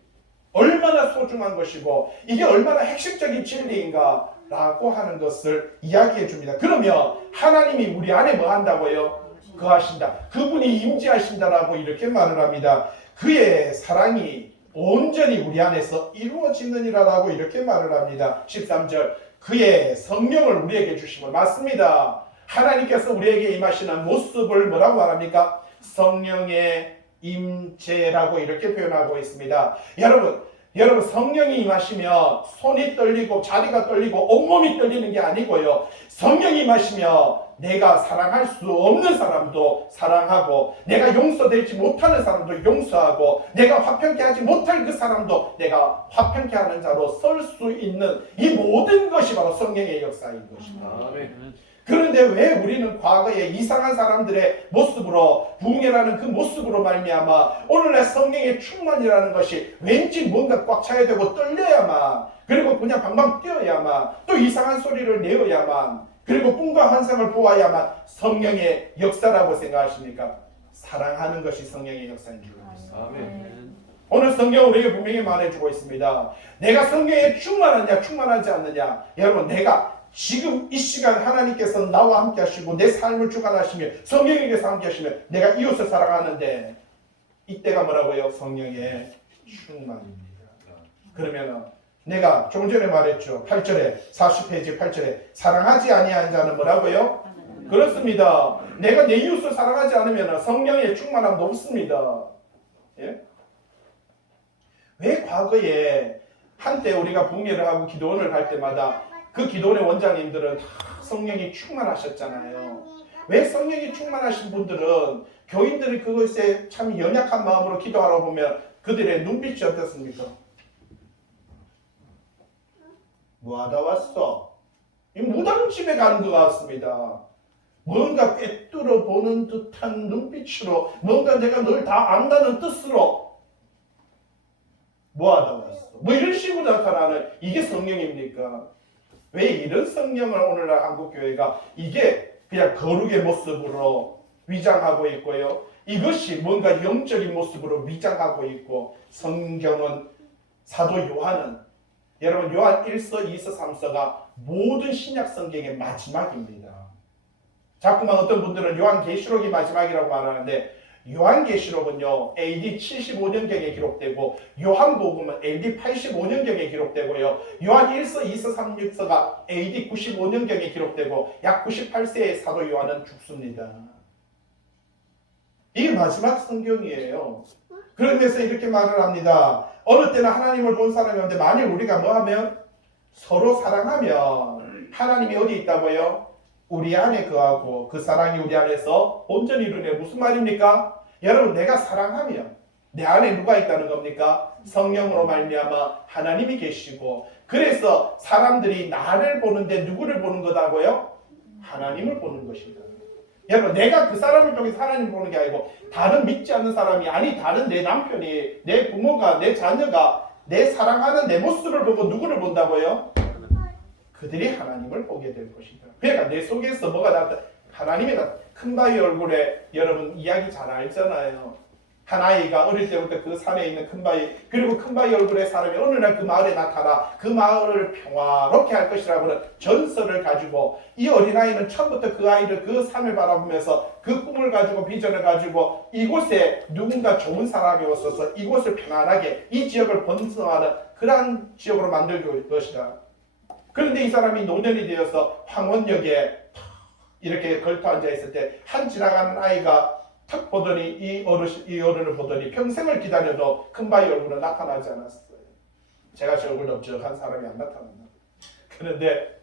얼마나 소중한 것이고 이게 얼마나 핵심적인 진리인가 라고 하는 것을 이야기해 줍니다. 그러면 하나님이 우리 안에 뭐 한다고요? 거하신다. 그분이 임재하신다라고 이렇게 말을 합니다. 그의 사랑이 온전히 우리 안에서 이루어지느니라라고 이렇게 말을 합니다. 13절, 그의 성령을 우리에게 주심을. 맞습니다. 하나님께서 우리에게 임하시는 모습을 뭐라고 말합니까? 성령의 임재라고 이렇게 표현하고 있습니다. 여러분 성령이 임하시면 손이 떨리고 자리가 떨리고 온몸이 떨리는 게 아니고요. 성령이 임하시면 내가 사랑할 수 없는 사람도 사랑하고, 내가 용서되지 못하는 사람도 용서하고, 내가 화평케 하지 못할 그 사람도 내가 화평케 하는 자로 설 수 있는 이 모든 것이 바로 성령의 역사인 것입니다. 아멘. 그런데 왜 우리는 과거에 이상한 사람들의 모습으로, 부흥회라는 그 모습으로 말미암아 오늘날 성령의 충만이라는 것이 왠지 뭔가 꽉 차야 되고 떨려야만, 그리고 그냥 방방 뛰어야만, 또 이상한 소리를 내어야만, 그리고 꿈과 환상을 보아야만 성령의 역사라고 생각하십니까? 사랑하는 것이 성령의 역사인 줄 믿습니다. 아멘. 오늘 성경은 우리에게 분명히 말해주고 있습니다. 내가 성령에 충만하냐 충만하지 않느냐. 여러분, 내가 지금 이 시간 하나님께서 나와 함께 하시고 내 삶을 주관하시며 성령에게서 함께 하시며 내가 이웃을 사랑하는데, 이때가 뭐라고요? 성령의 충만입니다. 그러면 내가 조금 전에 말했죠. 8절에 40페이지 8절에 사랑하지 아니한 자는 뭐라고요? 그렇습니다. 내가 내 이웃을 사랑하지 않으면 성령의 충만함도 없습니다. 예? 왜 과거에 한때 우리가 부흥회를 하고 기도원을 갈 때마다 그 기도원의 원장님들은 다 성령이 충만하셨잖아요. 왜 성령이 충만하신 분들은 교인들이 그것에 참 연약한 마음으로 기도하러 보면 그들의 눈빛이 어떻습니까? 뭐하다 왔어? 이 무당집에 가는 것 같습니다. 뭔가 꿰뚫어 보는 듯한 눈빛으로, 뭔가 내가 널 다 안다는 뜻으로 뭐하다 왔어? 뭐 이런 식으로 나타나는 이게 성령입니까? 왜 이런 성령을 오늘날 한국교회가 이게 그냥 거룩의 모습으로 위장하고 있고요, 이것이 뭔가 영적인 모습으로 위장하고 있고, 성경은, 사도 요한은, 여러분 요한 1서, 2서, 3서가 모든 신약 성경의 마지막입니다. 자꾸만 어떤 분들은 요한계시록이 마지막이라고 말하는데, 요한계시록은요 AD 75년경에 기록되고 요한복음은 AD 85년경에 기록되고요, 요한 1서, 2서, 3, 6서가 AD 95년경에 기록되고 약 98세의 사도 요한은 죽습니다. 이게 마지막 성경이에요. 그러면서 이렇게 말을 합니다. 어느 때는 하나님을 본 사람이었는데 만일 우리가 뭐하면 서로 사랑하면 하나님이 어디 있다고요? 우리 안에 거하고 그 사랑이 우리 안에서 온전히 이루네. 무슨 말입니까? 여러분, 내가 사랑하면 내 안에 누가 있다는 겁니까? 성령으로 말미암아 하나님이 계시고, 그래서 사람들이 나를 보는데 누구를 보는 거다고요? 하나님을 보는 것이다. 여러분, 내가 그 사람을 통해서 하나님을 보는 게 아니고 다른 믿지 않는 사람이, 아니 다른 내 남편이, 내 부모가, 내 자녀가 내 사랑하는 내 모습을 보고 누구를 본다고요? 그들이 하나님을 보게 될 것이다. 그러니까 내 속에서 뭐가 나타나? 하나님이 큰 바위 얼굴에, 여러분 이야기 잘 알잖아요. 한 아이가 어릴 때부터 그 산에 있는 큰 바위, 그리고 큰 바위 얼굴의 사람이 어느 날 그 마을에 나타나 그 마을을 평화롭게 할 것이라고 하는 전설을 가지고, 이 어린아이는 처음부터 그 아이를, 그 산을 바라보면서 그 꿈을 가지고, 비전을 가지고 이곳에 누군가 좋은 사람이 왔어서 이곳을 편안하게, 이 지역을 번성하는 그러한 지역으로 만들 것이다. 그런데 이 사람이 노년이 되어서 황원역에 이렇게 걸터 앉아 있을 때 한 지나가는 아이가 탁 보더니 이 어른을 보더니 평생을 기다려도 큰 바위 얼굴은 나타나지 않았어요. 제가 저 얼굴 넓적한 사람이 안 나타났나. 그런데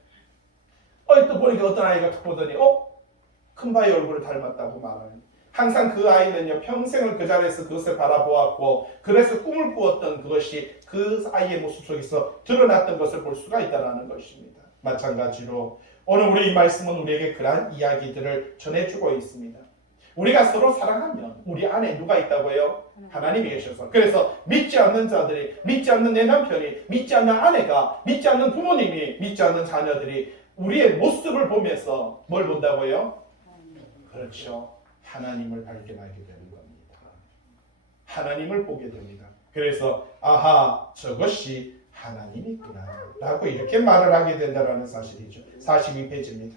또 보니까 어떤 아이가 탁 보더니 큰 바위 얼굴을 닮았다고 말하니, 항상 그 아이는요 평생을 그 자리에서 그것을 바라보았고, 그래서 꿈을 꾸었던 그것이 그 아이의 모습 속에서 드러났던 것을 볼 수가 있다는 것입니다. 마찬가지로 오늘 우리 이 말씀은 우리에게 그러한 이야기들을 전해주고 있습니다. 우리가 서로 사랑하면 우리 안에 누가 있다고요? 하나님이 계셔서. 그래서 믿지 않는 자들이, 믿지 않는 내 남편이, 믿지 않는 아내가, 믿지 않는 부모님이, 믿지 않는 자녀들이 우리의 모습을 보면서 뭘 본다고요? 그렇죠. 하나님을 발견하게 되는 겁니다. 하나님을 보게 됩니다. 그래서 아하, 저것이 하나님이구나 라고 이렇게 말을 하게 된다는 사실이죠. 42페이지입니다.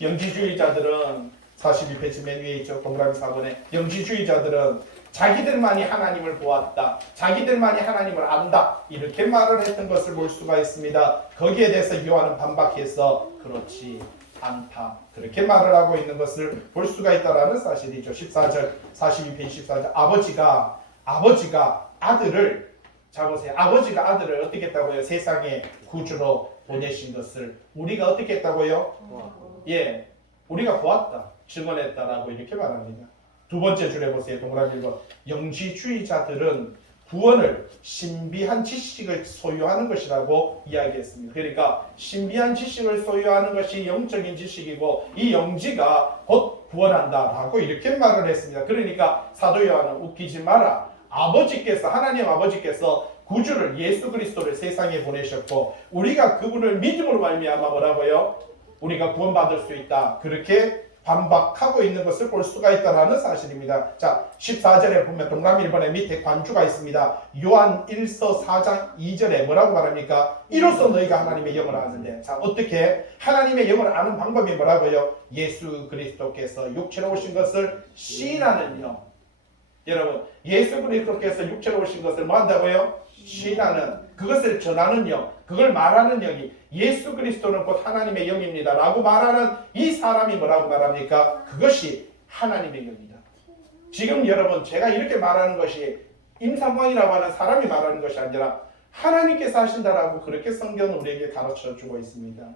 영지주의자들은 42페이지 맨 위에 있죠. 동그라미 4번에 영지주의자들은 자기들만이 하나님을 보았다, 자기들만이 하나님을 안다, 이렇게 말을 했던 것을 볼 수가 있습니다. 거기에 대해서 요한은 반박해서 그렇지 않다, 그렇게 말을 하고 있는 것을 볼 수가 있다는 사실이죠. 14절, 42페이지 14절. 아버지가 아들을, 자 보세요. 아버지가 아들을 어떻게 했다고요? 세상에 구주로 보내신 것을 우리가 어떻게 했다고요? 예, 우리가 보았다, 증언했다라고 이렇게 말합니다. 두 번째 줄에 보세요. 동그라미 1번. 영지주의자들은 구원을 신비한 지식을 소유하는 것이라고 이야기했습니다. 그러니까 신비한 지식을 소유하는 것이 영적인 지식이고 이 영지가 곧 구원한다라고 이렇게 말을 했습니다. 그러니까 사도 요한은 웃기지 마라. 하나님 아버지께서 구주를 예수 그리스도를 세상에 보내셨고 우리가 그분을 믿음으로 말미암아 뭐라고요? 우리가 구원받을 수 있다, 그렇게 반박하고 있는 것을 볼 수가 있다는 사실입니다. 자, 14절에 보면 동그라미 1번에 밑에 관주가 있습니다. 요한 1서 4장 2절에 뭐라고 말합니까? 이로써 너희가 하나님의 영을 아는데, 자, 어떻게 하나님의 영을 아는 방법이 뭐라고요? 예수 그리스도께서 육체로 오신 것을 시인하는 영. 여러분, 예수 그리스도께서 육체로 오신 것을 뭐 한다고요? 시인하는, 그것을 전하는 영, 그걸 말하는 영이 예수 그리스도는 곧 하나님의 영입니다 라고 말하는 이 사람이 뭐라고 말합니까? 그것이 하나님의 영이다. 지금 여러분, 제가 이렇게 말하는 것이 임상광이라고 하는 사람이 말하는 것이 아니라 하나님께서 하신다라고 그렇게 성경은 우리에게 가르쳐주고 있습니다.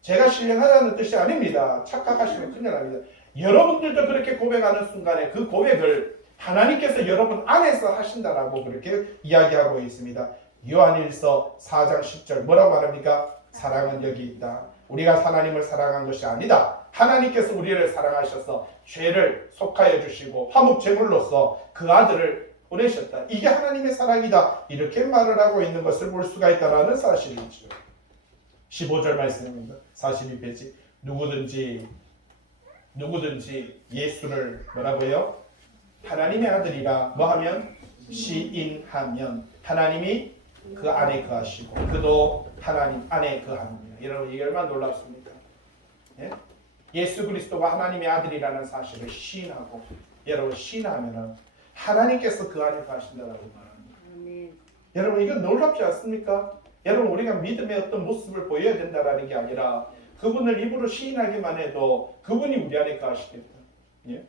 제가 신령하다는 뜻이 아닙니다. 착각하시면 큰일 납니다. 여러분들도 그렇게 고백하는 순간에 그 고백을 하나님께서 여러분 안에서 하신다라고 그렇게 이야기하고 있습니다. 요한일서 4장 10절 뭐라고 말합니까? 사랑은 여기 있다. 우리가 하나님을 사랑한 것이 아니다. 하나님께서 우리를 사랑하셔서 죄를 속하여 주시고 화목 제물로서 그 아들을 보내셨다. 이게 하나님의 사랑이다. 이렇게 말을 하고 있는 것을 볼 수가 있다는 사실이죠. 15절 말씀입니다. 42페이지. 누구든지 예수를 뭐라고요? 하나님의 아들이라 뭐하면? 시인하면 하나님이 그 안에 거하시고 그도 하나님 안에 거합니다. 여러분, 이게 얼마나 놀랍습니까? 예? 예수 그리스도가 하나님의 아들이라는 사실을 시인하고, 여러분 시인하면은 하나님께서 그 안에 거하신다라고 말합니다. 여러분, 이건 놀랍지 않습니까? 여러분, 우리가 믿음의 어떤 모습을 보여야 된다라는 게 아니라 그분을 입으로 시인하기만 해도 그분이 우리 안에 거하시겠다. 예?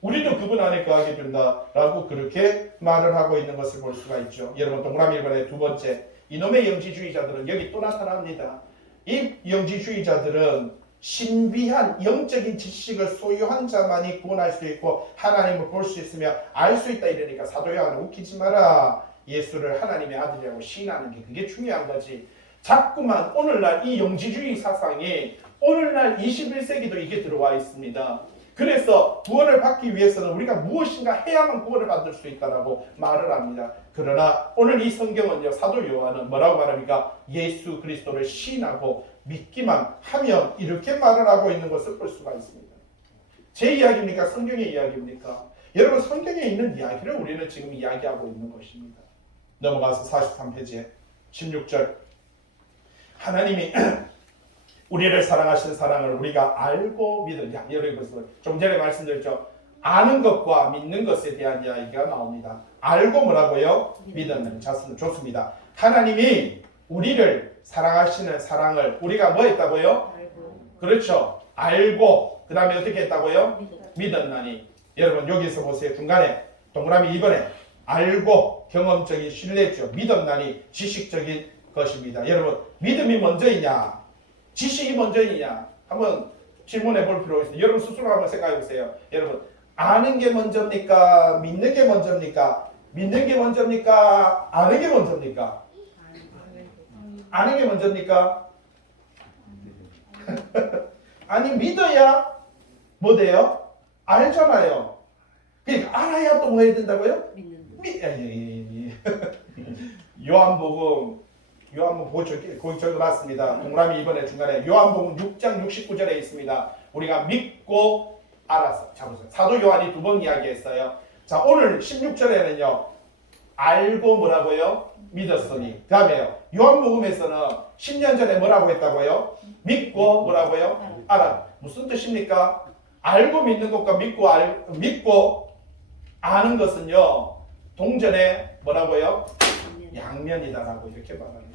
우리도 그분 안에 거하게 된다라고 그렇게 말을 하고 있는 것을 볼 수가 있죠. 여러분, 동그라미 1번의 두 번째, 이놈의 영지주의자들은 여기 또 나타납니다. 이 영지주의자들은 신비한 영적인 지식을 소유한 자만이 구원할 수 있고 하나님을 볼 수 있으며 알 수 있다 이러니까 사도 요한은 웃기지 마라. 예수를 하나님의 아들이라고 시인하는 게 그게 중요한 거지. 자꾸만 오늘날 이 영지주의 사상이 오늘날 21세기도 이게 들어와 있습니다. 그래서 구원을 받기 위해서는 우리가 무엇인가 해야만 구원을 받을 수 있다라고 말을 합니다. 그러나 오늘 이 성경은요, 사도 요한은 뭐라고 말합니까? 예수 그리스도를 시인하고 믿기만 하면 이렇게 말을 하고 있는 것을 볼 수가 있습니다. 제 이야기입니까? 성경의 이야기입니까? 여러분, 성경에 있는 이야기를 우리는 지금 이야기하고 있는 것입니다. 넘어가서 43페이지에 16절. 하나님이 우리를 사랑하신 사랑을 우리가 알고 믿으냐. 여러분, 좀 전에 말씀드렸죠. 아는 것과 믿는 것에 대한 이야기가 나옵니다. 알고 뭐라고요? 믿는. 좋습니다. 하나님이 우리를 사랑하시는 사랑을 우리가 뭐 했다고요? 그렇죠. 알고 그 다음에 어떻게 했다고요? 믿었나니. 여러분, 여기서 보세요. 중간에 동그라미 2번에 알고 경험적인 신뢰죠. 믿었나니 지식적인 것입니다. 여러분, 믿음이 먼저이냐 지식이 먼저이냐 한번 질문해 볼 필요가 있습니다. 여러분 스스로 한번 생각해 보세요. 여러분, 아는 게 먼저입니까? 믿는 게 먼저입니까? 믿는 게 먼저입니까? 아는 게 먼저입니까? 아는 게 먼저입니까? 아니 믿어야 뭐 돼요? 알잖아요. 그러니까 알아야 또 뭐 해야 된다고요? 믿는 요한복음 거기 적어놨습니다. 동그라미 이번에 중간에 요한복음 6장 69절에 있습니다. 우리가 믿고 알았어. 자 보세요. 사도 요한이 두 번 이야기했어요. 자 오늘 16절에는요. 알고 뭐라고요? 믿었으니. 그 다음에요. 요한복음에서는 10년 전에 뭐라고 했다고요? 믿고 뭐라고요? 알아. 무슨 뜻입니까? 알고 믿는 것과 믿고 아는 것은요. 동전의 뭐라고요? 양면이다라고 이렇게 말하는 거예요.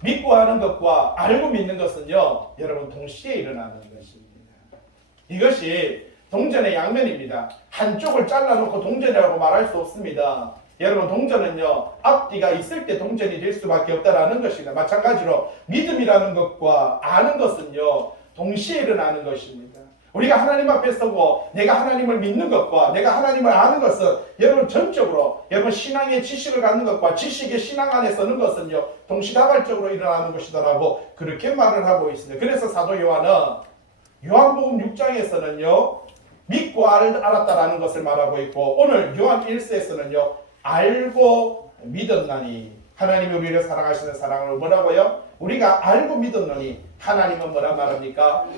믿고 아는 것과 알고 믿는 것은요. 여러분 동시에 일어나는 것입니다. 이것이 동전의 양면입니다. 한쪽을 잘라놓고 동전이라고 말할 수 없습니다. 여러분 동전은요. 앞뒤가 있을 때 동전이 될 수밖에 없다라는 것입니다. 마찬가지로 믿음이라는 것과 아는 것은요. 동시에 일어나는 것입니다. 우리가 하나님 앞에 서고 내가 하나님을 믿는 것과 내가 하나님을 아는 것은 여러분 전적으로 여러분 신앙의 지식을 갖는 것과 지식의 신앙 안에 서는 것은요. 동시다발적으로 일어나는 것이다라고 그렇게 말을 하고 있습니다. 그래서 사도 요한은 요한복음 6장에서는요. 믿고 알았다라는 것을 말하고 있고 오늘 요한 1서에서는요. 알고 믿었나니 하나님이 우리를 사랑하시는 사랑을 뭐라고요? 우리가 알고 믿었노니 하나님은 뭐라 말합니까?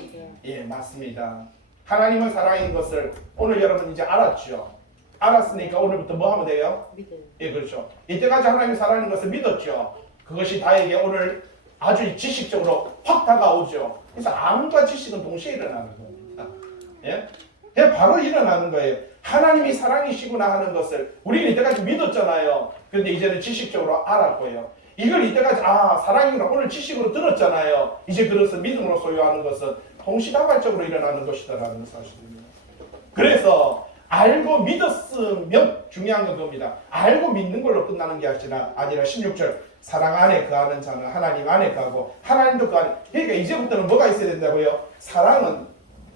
예, 맞습니다. 하나님은 사랑인 것을 오늘 여러분 이제 알았죠. 알았으니까 오늘부터 뭐 하면 돼요? 믿어요. 예, 그렇죠. 이때까지 하나님이 사랑하는 것을 믿었죠. 그것이 나에게 오늘 아주 지식적으로 확 다가오죠. 그래서 암과 지식은 동시에 일어나는 겁니다. 예? 그냥 바로 일어나는 거예요. 하나님이 사랑이시구나 하는 것을 우리는 이때까지 믿었잖아요. 그런데 이제는 지식적으로 알았고요. 이걸 이때까지 사랑이구나 오늘 지식으로 들었잖아요. 이제 그것을 믿음으로 소유하는 것은 동시다발적으로 일어나는 것이다라는 사실입니다. 그래서 알고 믿었으면 중요한 건 겁니다. 알고 믿는 걸로 끝나는 게 아니라 16절 사랑 안에 거하는 자는 하나님 안에 거하고 하나님도 그 안에. 그러니까 이제부터는 뭐가 있어야 된다고요? 사랑은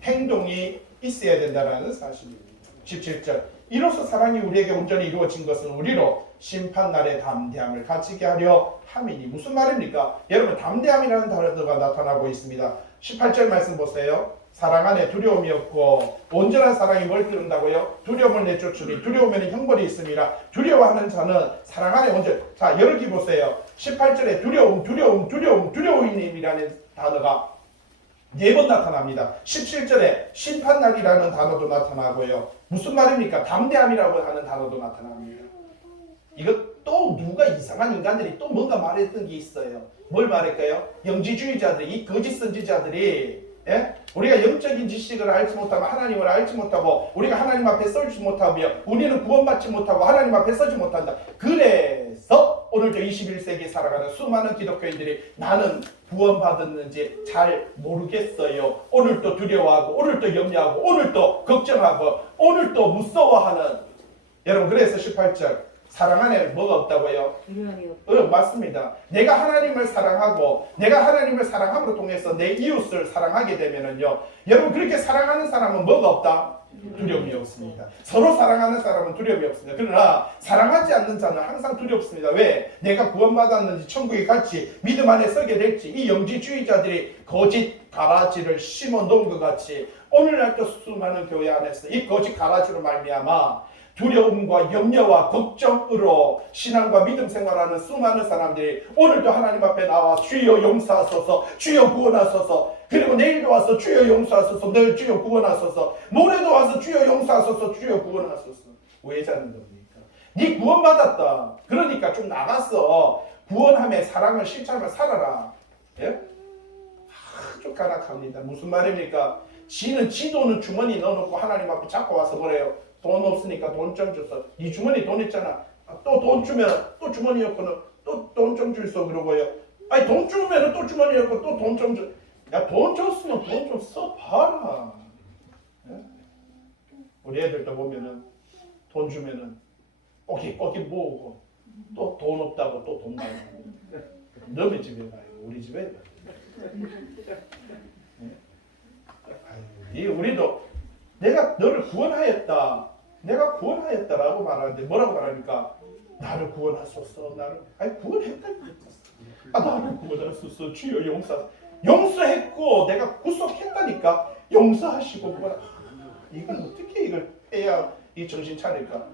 행동이 있어야 된다는 사실입니다. 17절 이로써 사랑이 우리에게 온전히 이루어진 것은 우리로 심판날의 담대함을 가지게 하려 함이니. 무슨 말입니까? 여러분 담대함이라는 단어가 나타나고 있습니다. 18절 말씀 보세요. 사랑 안에 두려움이 없고 온전한 사랑이 뭘 이룬다고요? 두려움을 내쫓으니 두려움에는 형벌이 있습니다. 두려워하는 자는 사랑 안에 온전. 자 여기 보세요. 18절에 두려움이라는 단어가 4번 나타납니다. 17절에 심판날이라는 단어도 나타나고요. 무슨 말입니까? 담대함이라고 하는 단어도 나타납니다. 이거 또 누가 이상한 인간들이 또 뭔가 말했던 게 있어요. 뭘 말할까요? 영지주의자들이, 이 거짓 선지자들이 우리가 영적인 지식을 알지 못하고 하나님을 알지 못하고 우리가 하나님 앞에 서지 못하며 우리는 구원받지 못하고 하나님 앞에 서지 못한다. 그래서 오늘도 21세기에 살아가는 수많은 기독교인들이 나는 구원받았는지 잘 모르겠어요. 오늘도 두려워하고 오늘도 염려하고 오늘도 걱정하고 오늘도 무서워하는. 여러분 그래서 18절 사랑 안에 뭐가 없다고요? 두려움이 없고. 맞습니다. 내가 하나님을 사랑하고 내가 하나님을 사랑함으로 통해서 내 이웃을 사랑하게 되면은요. 여러분 그렇게 사랑하는 사람은 뭐가 없다? 두려움이 없습니다. 서로 사랑하는 사람은 두려움이 없습니다. 그러나 사랑하지 않는 자는 항상 두렵습니다. 왜? 내가 구원받았는지 천국에 갈지 믿음 안에 서게 될지. 이 영지주의자들이 거짓 가라지를 심어 놓은 것 같이 오늘날도 수많은 교회 안에서 이 거짓 가라지로 말미암아 두려움과 염려와 걱정으로 신앙과 믿음 생활하는 수많은 사람들이 오늘도 하나님 앞에 나와 주여 용서하소서, 주여 구원하소서, 그리고 내일도 와서 주여 용서하소서, 내일 주여 구원하소서, 모레도 와서 주여 용서하소서, 주여 구원하소서. 왜 자는 겁니까? 네 구원받았다. 그러니까 좀 나가서 구원함의 사랑을 실천하며 살아라. 예? 아주 간악합니다. 무슨 말입니까? 지는 지 돈은 주머니 넣어놓고 하나님 앞에 잡고 와서 뭐래요? 돈 없으니까 돈 좀 줘서. 네 주머니 돈 있잖아. 또 돈 주면 또 주머니 엮고는 또 돈 좀 줄서 그러고요. 아니 돈 주면 또 주머니 엮고 또 돈 좀 줘. 야 돈 줬으면 돈 좀 써봐라. 예? 우리 애들도 보면은 돈 주면은 꼬깃 모으고 또 돈 없다고 또 돈 달라고. 너희 집에 가요. 우리 집에 가요. 예? 우리도 내가 너를 구원하였다. 내가 구원하였다라고 말하는데 뭐라고 말합니까? 나를 구원하소서. 나를 아니 구원했다. 나를 구원하소서. 주여 용서했고 내가 구속했다니까. 용서하시고 뭐라. 이걸 어떻게 이걸 해야 이 정신 차릴까?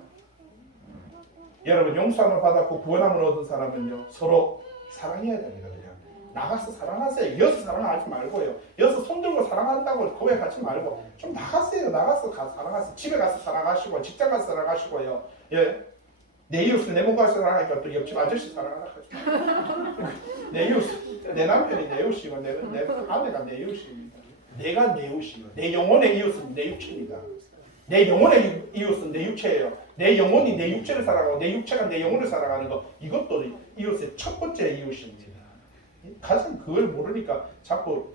여러분 용서함을 받았고 구원함을 얻은 사람은요 서로 사랑해야 됩니다. 그냥 나가서 사랑하세요. 여기서 사랑하지 말고요. 여기서 손들고 사랑한다고 고백하지 말고 좀 나가세요. 나가서 사랑하세요. 집에 가서 사랑하시고 직장 가서 사랑하시고요. 예. 내 이웃을 내 몸과 사랑하니까 또 옆집 아저씨 사랑하라 하지. 내 이웃, 내 남편이 내 이웃이고 내 아내가 내 이웃입니다. 내가 내 이웃이고 내 영혼의 이웃은 내 육체입니다. 내 영혼의 이웃은 내 육체예요. 내 영혼이 내 육체를 사랑하고 내 육체가 내 영혼을 사랑하는 거 이것도 이웃의 첫 번째 이웃입니다. 가장 그걸 모르니까 자꾸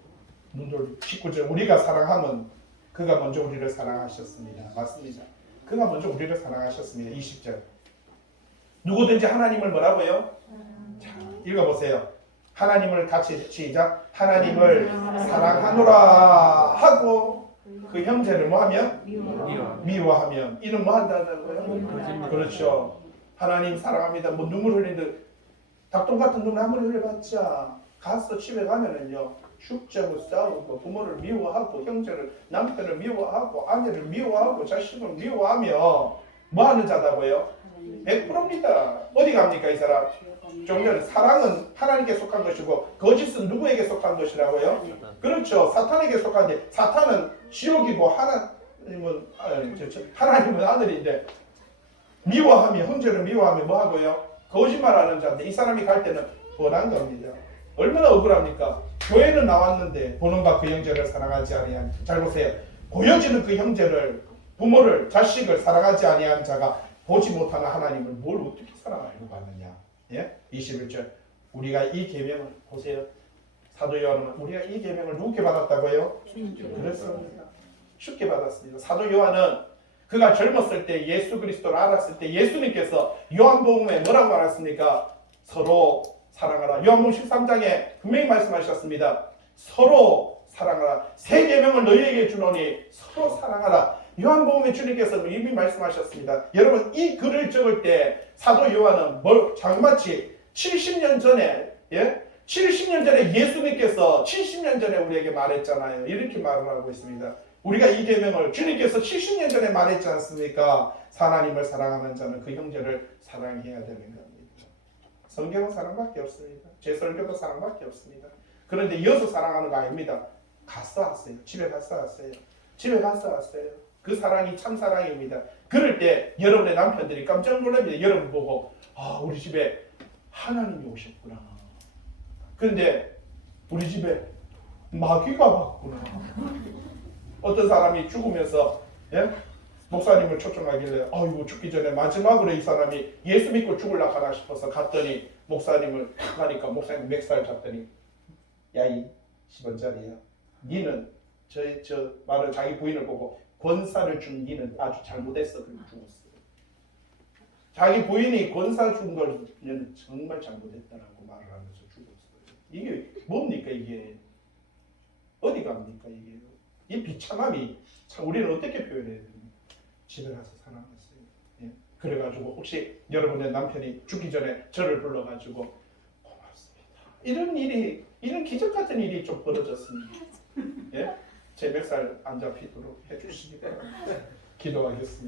눈돌 19절 우리가 사랑하면 그가 먼저 우리를 사랑하셨습니다. 맞습니다. 그가 먼저 우리를 사랑하셨습니다. 20절 누구든지 하나님을 뭐라고요? 자, 읽어보세요. 하나님을 같이 시작. 하나님을 사랑하노라 하고 그 형제를 뭐하면? 미워하면 이는 뭐 한다고요? 그렇죠. 하나님 사랑합니다. 뭐 눈물 흘리는데 닭똥 같은 눈물 아무리 흘려봤자 가서 집에 가면은요 죽자고 싸우고 부모를 미워하고 형제를 남편을 미워하고 아내를 미워하고 자식을 미워하며 뭐 하는 자다고요? 100%입니다. 어디 갑니까 이 사람? 좀 전에 사랑은 하나님께 속한 것이고 거짓은 누구에게 속한 것이라고요? 그렇죠. 사탄에게 속한데 사탄은 지옥이고 하나님은 아들인데 미워하며 형제를 미워하며 뭐 하고요? 거짓말하는 자인데 이 사람이 갈 때는 뻔한 겁니다. 얼마나 억울합니까? 교회는 나왔는데 보는 바 그 형제를 사랑하지 아니한 잘 보세요. 보여지는 그 형제를 부모를 자식을 사랑하지 아니한 자가 보지 못하는 하나님을 뭘 어떻게 사랑하려고 하느냐. 예? 21절 우리가 이 계명을 보세요. 사도 요한은 우리가 이 계명을 누구께 받았다고요? 그렇습니다. 쉽게 받았습니다. 사도 요한은 그가 젊었을 때 예수 그리스도를 알았을 때 예수님께서 요한복음에 뭐라고 알았습니까? 서로 사랑하라. 요한복음 13장에 분명히 말씀하셨습니다. 서로 사랑하라. 새 계명을 너희에게 주노니 서로 사랑하라. 요한복음에 주님께서 이미 말씀하셨습니다. 여러분 이 글을 적을 때 사도 요한은 장마치 70년 전에 70년 전에 예수님께서 70년 전에 우리에게 말했잖아요. 이렇게 말을 하고 있습니다. 우리가 이 계명을 주님께서 70년 전에 말했지 않습니까? 하나님을 사랑하는 자는 그 형제를 사랑해야 되는 겁니다. 성경은 사랑밖에 없습니다. 제 설교도 사랑밖에 없습니다. 그런데 이어서 사랑하는 거 아닙니다. 가서 하세요. 집에 가서 하세요. 집에 가서 하세요. 그 사랑이 참 사랑입니다. 그럴 때 여러분의 남편들이 깜짝 놀랍니다. 여러분 보고 우리 집에 하나님이 오셨구나. 그런데 우리 집에 마귀가 왔구나. 어떤 사람이 죽으면서 목사님을 초청하길래 죽기 전에 마지막으로 이 사람이 예수 믿고 죽으려고 하나 싶어서 갔더니 목사님을 가니까 목사님 맥살 잡더니 야이 10원짜리야. 니는 저 말을 자기 부인을 보고 권사를 준 니는 아주 잘못했어. 그리고 죽었어요. 자기 부인이 권사 준 걸 정말 잘못했다라고 말을 하면서 죽었어요. 이게 뭡니까 이게? 어디 갑니까 이게? 이 비참함이 참 우리는 어떻게 표현해야 됩니까? 집에 가서 사랑하세요. 예. 그래가지고 혹시 여러분의 남편이 죽기 전에 저를 불러가지고 고맙습니다. 이런 기적 같은 일이 좀 벌어졌습니다. 예? 제 멱살 안 잡히도록 해주시기 바랍니다. 기도하겠습니다.